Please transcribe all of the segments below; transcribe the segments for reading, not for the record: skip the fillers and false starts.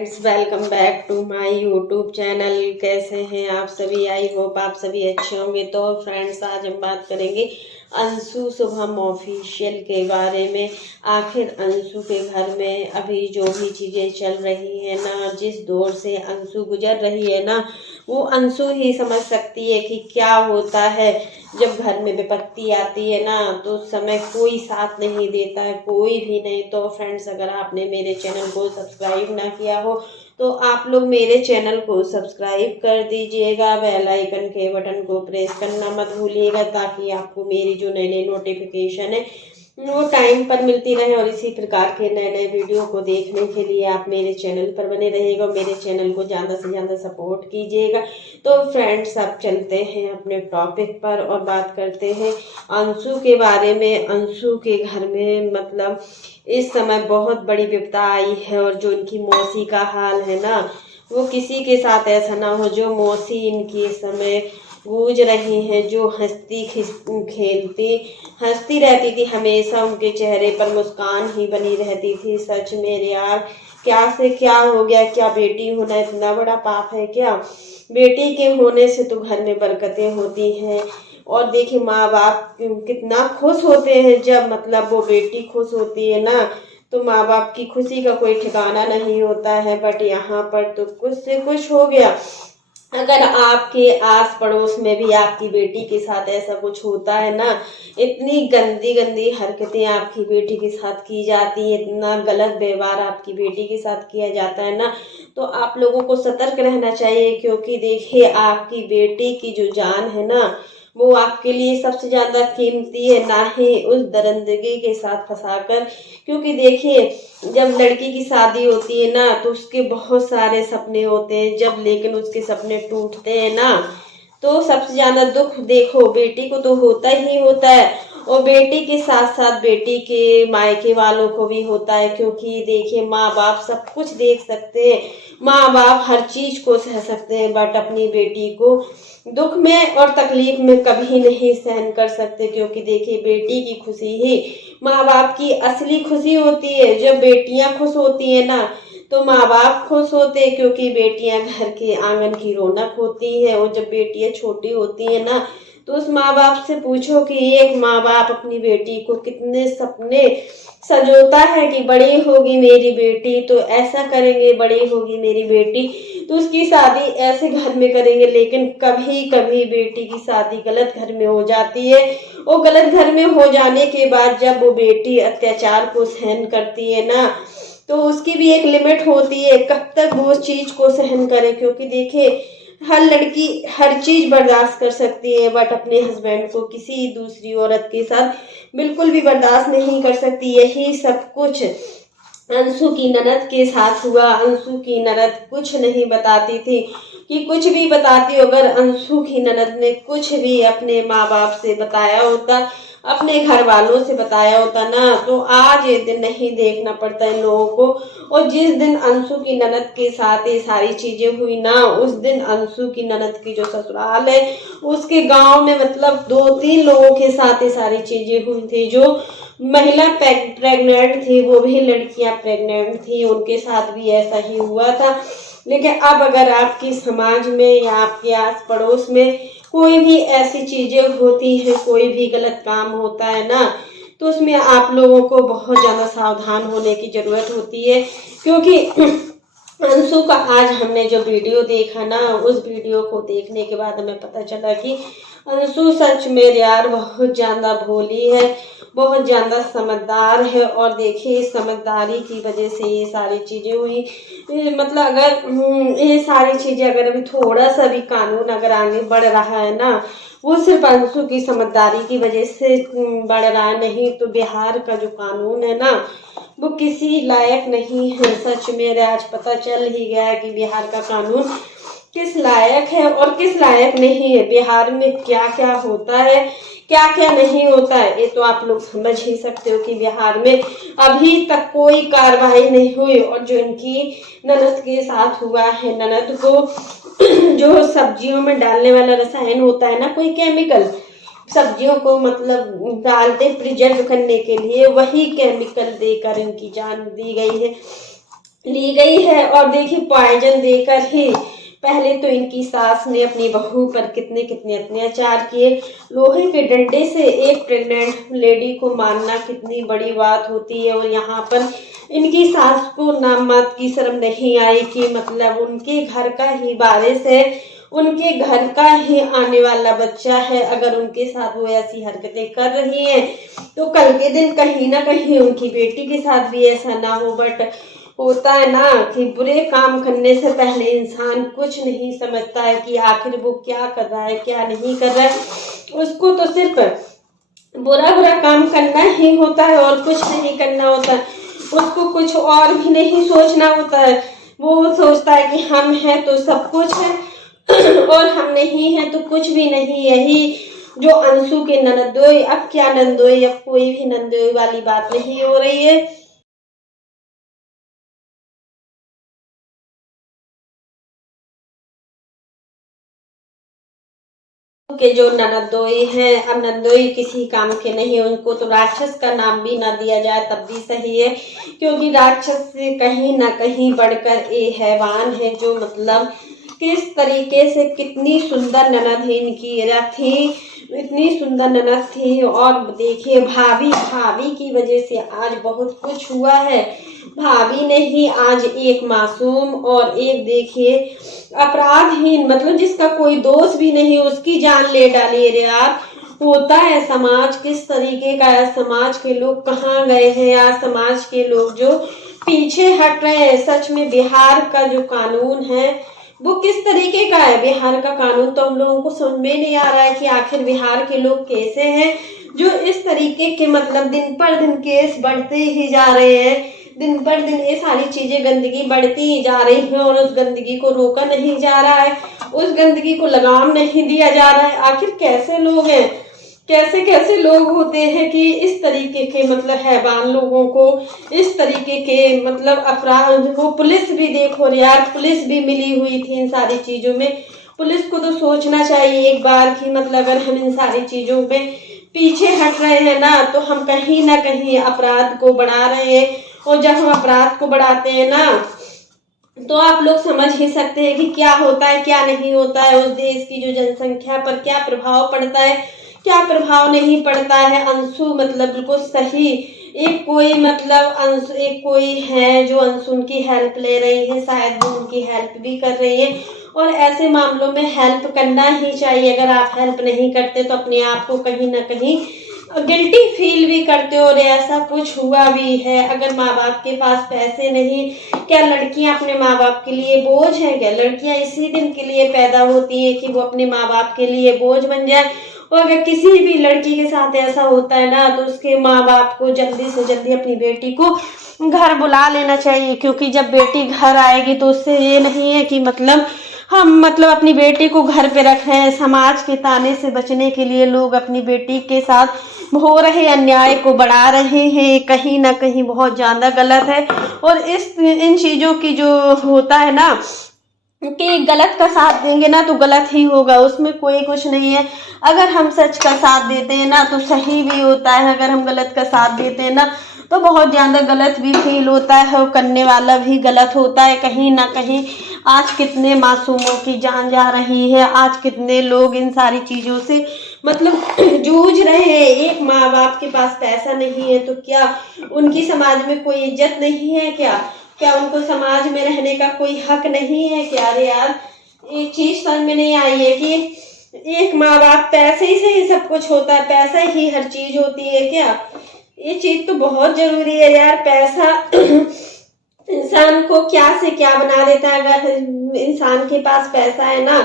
Friends, welcome back to my YouTube channel. कैसे हैं आप सभी? आई होप आप सभी अच्छे होंगे। तो फ्रेंड्स, आज हम बात करेंगे अंशु शुभम ऑफिशियल के बारे में। आखिर अंशु के घर में अभी जो भी चीज़ें चल रही है ना, जिस दौर से अंशु गुजर रही है ना, वो अंशु ही समझ सकती है कि क्या होता है जब घर में विपत्ति आती है ना, तो उस समय कोई साथ नहीं देता है, कोई भी नहीं। तो फ्रेंड्स, अगर आपने मेरे चैनल को सब्सक्राइब ना किया हो तो आप लोग मेरे चैनल को सब्सक्राइब कर दीजिएगा। बेल आइकन के बटन को प्रेस करना मत भूलिएगा, ताकि आपको मेरी जो नई नई नोटिफिकेशन है वो टाइम पर मिलती रहे। और इसी प्रकार के नए नए वीडियो को देखने के लिए आप मेरे चैनल पर बने रहिएगा, मेरे चैनल को ज़्यादा से ज़्यादा सपोर्ट कीजिएगा। तो फ्रेंड्स, अब चलते हैं अपने टॉपिक पर और बात करते हैं अंशु के बारे में। अंशु के घर में मतलब इस समय बहुत बड़ी विपदा आई है, और जो इनकी मौसी का हाल है ना, वो किसी के साथ ऐसा ना हो जो मौसी इनकी इस समय गूंज रही हैं। जो हंसती खेलती हंसती रहती थी, हमेशा उनके चेहरे पर मुस्कान ही बनी रहती थी। सच में यार, क्या से क्या हो गया? क्या बेटी होना इतना बड़ा पाप है क्या? बेटी के होने से तो घर में बरकतें होती हैं। और देखिए, माँ बाप कितना खुश होते हैं जब मतलब वो बेटी खुश होती है ना, तो माँ बाप की खुशी का कोई ठिकाना नहीं होता है। बट यहाँ पर तो कुछ से कुछ हो गया। अगर आपके आस पड़ोस में भी आपकी बेटी के साथ ऐसा कुछ होता है ना, इतनी गंदी गंदी हरकतें आपकी बेटी के साथ की जाती है, इतना गलत व्यवहार आपकी बेटी के साथ किया जाता है ना, तो आप लोगों को सतर्क रहना चाहिए। क्योंकि देखिए, आपकी बेटी की जो जान है ना, वो आपके लिए सबसे ज्यादा कीमती है, ना ही उस दरिंदगी के साथ फंसाकर। क्योंकि देखिए, जब लड़की की शादी होती है ना, तो उसके बहुत सारे सपने होते हैं। जब लेकिन उसके सपने टूटते हैं ना, तो सबसे ज्यादा दुख देखो बेटी को तो होता ही होता है, और बेटी के साथ साथ बेटी के मायके वालों को भी होता है। क्योंकि देखिए, माँ बाप सब कुछ देख सकते हैं, माँ बाप हर चीज को सह सकते हैं, बट अपनी बेटी को दुख में और तकलीफ में कभी नहीं सहन कर सकते। क्योंकि देखिए, बेटी की खुशी ही माँ बाप की असली खुशी होती है। जब बेटियां खुश होती है ना, तो माँ बाप खुश होते हैं, क्योंकि बेटियां घर के आंगन की रौनक होती है। और जब बेटियां छोटी होती है ना, तो उस माँ बाप से पूछो कि एक माँ बाप अपनी बेटी को कितने सपने सजोता है कि बड़ी होगी मेरी बेटी तो ऐसा करेंगे, बड़ी होगी मेरी बेटी तो उसकी शादी ऐसे घर में करेंगे। लेकिन कभी कभी बेटी की शादी गलत घर में हो जाती है, और गलत घर में हो जाने के बाद जब वो बेटी अत्याचार को सहन करती है ना, तो उसकी भी एक लिमिट होती है, कब तक वो उस चीज को सहन करे। क्योंकि देखिए, हर लड़की हर चीज बर्दाश्त कर सकती है, बट अपने हस्बैंड को किसी दूसरी औरत के साथ बिल्कुल भी बर्दाश्त नहीं कर सकती। यही सब कुछ अंशु की ननद के साथ हुआ। अंशु की ननद कुछ नहीं बताती थी, कि कुछ भी बताती अगर अंशु की ननद ने कुछ भी अपने माँ बाप से बताया होता, अपने घर वालों से बताया होता ना, तो आज ये दिन नहीं देखना पड़ता इन लोगों को। और जिस दिन अंशु की ननद के साथ ये सारी चीजें हुई ना, उस दिन अंशु की ननद की जो ससुराल है, उसके गांव में मतलब 2-3 लोगों के साथ ये सारी चीजें हुई थी। जो महिला प्रेग्नेंट थी, वो भी लड़कियां प्रेग्नेंट थी, उनके साथ भी ऐसा ही हुआ था। लेकिन अब अगर आपकी समाज में या आपके आस पड़ोस में कोई भी ऐसी चीजें होती हैं, कोई भी गलत काम होता है ना, तो उसमें आप लोगों को बहुत ज्यादा सावधान होने की जरूरत होती है। क्योंकि अंशु का आज हमने जो वीडियो देखा ना, उस वीडियो को देखने के बाद हमें पता चला कि अंशु सच में यार बहुत ज्यादा भोली है, बहुत ज्यादा समझदार है। और देखिए, इस समझदारी की वजह से ये सारी चीजें हुई। मतलब अगर ये सारी चीजें अगर अभी थोड़ा सा भी कानून अगर आगे बढ़ रहा है ना, वो सिर्फ अंशु की समझदारी की वजह से बढ़ रहा है, नहीं तो बिहार का जो कानून है ना, वो किसी लायक नहीं है। सच में आज पता चल ही गया है कि बिहार का कानून किस लायक है और किस लायक नहीं है। बिहार में क्या क्या होता है, क्या क्या नहीं होता है, ये तो आप लोग समझ ही सकते हो कि बिहार में अभी तक कोई कार्रवाई नहीं हुई। और जो इनकी ननद के साथ हुआ है, ननद को जो सब्जियों में डालने वाला रसायन होता है ना, कोई केमिकल सब्जियों को मतलब डालते प्रिजर्व करने के लिए, वही केमिकल देकर इनकी जान दी गई है। ली गई है। और देखिए पॉइजन देकर ही पहले तो इनकी सास ने अपनी बहू पर कितने कितने अत्याचार किए। लोहे के डंडे से एक प्रेग्नेंट लेडी को मारना कितनी बड़ी बात होती है। और यहाँ पर इनकी सास को नाम मात्र की शर्म नहीं आई कि मतलब उनके घर का ही वारिस है, उनके घर का ही आने वाला बच्चा है। अगर उनके साथ वो ऐसी हरकतें कर रही हैं तो कल के दिन कहीं ना कहीं उनकी बेटी के साथ भी ऐसा ना हो। बट होता है ना कि बुरे काम करने से पहले इंसान कुछ नहीं समझता है कि आखिर वो क्या कर रहा है क्या नहीं कर रहा है। उसको तो सिर्फ बुरा बुरा काम करना ही होता है और कुछ नहीं करना होता है। उसको कुछ और भी नहीं सोचना होता है। वो सोचता है कि हम हैं तो सब कुछ है और हम नहीं हैं तो कुछ भी नहीं। यही जो अंशु के ननदोई, अब क्या नंदोई, अब कोई भी नंदोई वाली बात नहीं हो रही है। के जो ननदोई हैं, अब नंदोई किसी काम के नहीं, उनको तो राक्षस का नाम भी ना दिया जाए तब भी सही है। क्योंकि राक्षस से कहीं ना कहीं बढ़कर ये हैवान है जो मतलब किस तरीके से कितनी सुंदर ननद इनकी थी, इतनी सुंदर ननद थी। और देखिए भाभी भाभी की वजह से आज बहुत कुछ हुआ है। भाभी ने ही आज एक मासूम और एक देखिए अपराधहीन, मतलब जिसका कोई दोष भी नहीं, उसकी जान ले डाली है। यार होता है समाज किस तरीके का है, समाज के लोग कहाँ गए हैं यार, समाज के लोग जो पीछे हट रहे हैं। सच में बिहार का जो कानून है वो किस तरीके का है। बिहार का कानून तो हम लोगों को समझ में नहीं आ रहा है कि आखिर बिहार के लोग कैसे हैं जो इस तरीके के मतलब दिन पर दिन केस बढ़ते ही जा रहे हैं। दिन पर दिन ये सारी चीजें गंदगी बढ़ती ही जा रही है और उस गंदगी को रोका नहीं जा रहा है, उस गंदगी को लगाम नहीं दिया जा रहा है। आखिर कैसे लोग हैं, कैसे कैसे लोग होते हैं कि इस तरीके के मतलब हैवान लोगों को इस तरीके के मतलब अपराध हो। पुलिस भी देखो यार, पुलिस भी मिली हुई थी इन सारी चीजों में। पुलिस को तो सोचना चाहिए एक बार कि मतलब अगर हम इन सारी चीजों में पीछे हट रहे हैं ना तो हम कहीं ना कहीं अपराध को बढ़ा रहे हैं। और जब हम अपराध को बढ़ाते हैं ना तो आप लोग समझ ही सकते हैं कि क्या होता है क्या नहीं होता है। उस देश की जो जनसंख्या पर क्या प्रभाव पड़ता है क्या प्रभाव नहीं पड़ता है। अंशु मतलब बिल्कुल सही, एक कोई मतलब अंशु, एक कोई है जो अंशु उनकी हेल्प ले रही है, शायद वो उनकी हेल्प भी कर रही है। और ऐसे मामलों में हेल्प करना ही चाहिए। अगर आप हेल्प नहीं करते तो अपने आप को कहीं ना कहीं गिल्टी फील भी करते हो। और ऐसा कुछ हुआ भी है। अगर माँ बाप के पास पैसे नहीं, क्या लड़कियां अपने माँ बाप के लिए बोझ हैं क्या? लड़कियां इसी दिन के लिए पैदा होती हैं कि वो अपने माँ बाप के लिए बोझ बन जाए। और अगर किसी भी लड़की के साथ ऐसा होता है ना तो उसके माँ बाप को जल्दी से जल्दी अपनी बेटी को घर बुला लेना चाहिए। क्योंकि जब बेटी घर आएगी तो उससे ये नहीं है कि मतलब हम मतलब अपनी बेटी को घर पे रख रहे हैं। समाज के ताने से बचने के लिए लोग अपनी बेटी के साथ हो रहे अन्याय को बढ़ा रहे हैं, कहीं ना कहीं बहुत ज्यादा गलत है। और इन चीजों की जो होता है ना कि गलत का साथ देंगे ना तो गलत ही होगा, उसमें कोई कुछ नहीं है। अगर हम सच का साथ देते हैं ना तो सही भी होता है, अगर हम गलत का साथ देते हैं ना तो बहुत ज़्यादा गलत भी फील होता है और करने वाला भी गलत होता है। कहीं ना कहीं आज कितने मासूमों की जान जा रही है, आज कितने लोग इन सारी चीज़ों से मतलब जूझ रहे हैं। एक माँ बाप के पास पैसा नहीं है तो क्या उनकी समाज में कोई इज्जत नहीं है क्या? क्या उनको समाज में रहने का कोई हक नहीं है क्या? अरे यार एक चीज समझ में नहीं आई है कि एक माँ बाप पैसे ही से ही सब कुछ होता है, पैसा ही हर चीज होती है क्या? ये चीज तो बहुत जरूरी है यार। पैसा इंसान को क्या से क्या बना देता है। अगर इंसान के पास पैसा है ना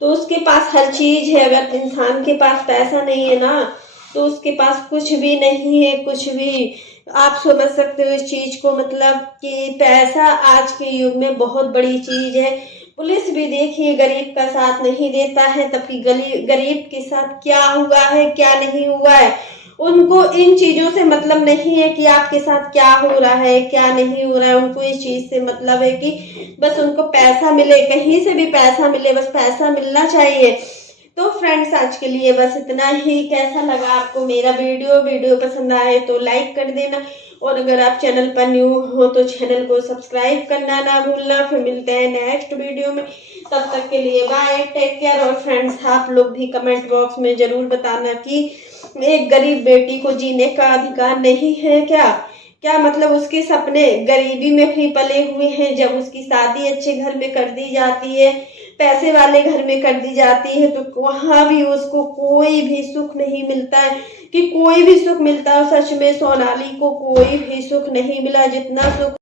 तो उसके पास हर चीज है। अगर इंसान के पास पैसा नहीं है ना तो उसके पास कुछ भी नहीं है, कुछ भी। आप समझ सकते हो इस चीज को, मतलब कि पैसा आज के युग में बहुत बड़ी चीज है। पुलिस भी देखिए गरीब का साथ नहीं देता है, तभी गरीब के साथ क्या हुआ है क्या नहीं हुआ है उनको इन चीजों से मतलब नहीं है कि आपके साथ क्या हो रहा है क्या नहीं हो रहा है। उनको इस चीज से मतलब है कि बस उनको पैसा मिले, कहीं से भी पैसा मिले, बस पैसा मिलना चाहिए। तो फ्रेंड्स आज के लिए बस इतना ही। कैसा लगा आपको मेरा वीडियो पसंद आए तो लाइक कर देना, और अगर आप चैनल पर न्यू हो तो चैनल को सब्सक्राइब करना ना भूलना। फिर मिलते हैं नेक्स्ट वीडियो में, तब तक के लिए बाय, टेक केयर। और फ्रेंड्स आप लोग भी कमेंट बॉक्स में जरूर बताना कि एक गरीब बेटी को जीने का अधिकार नहीं है क्या? क्या मतलब उसके सपने गरीबी में भी पले हुए हैं? जब उसकी शादी अच्छे घर में कर दी जाती है, पैसे वाले घर में कर दी जाती है, तो वहां भी उसको कोई भी सुख नहीं मिलता है कि कोई भी सुख मिलता है। सच में सोनाली को कोई भी सुख नहीं मिला जितना सुख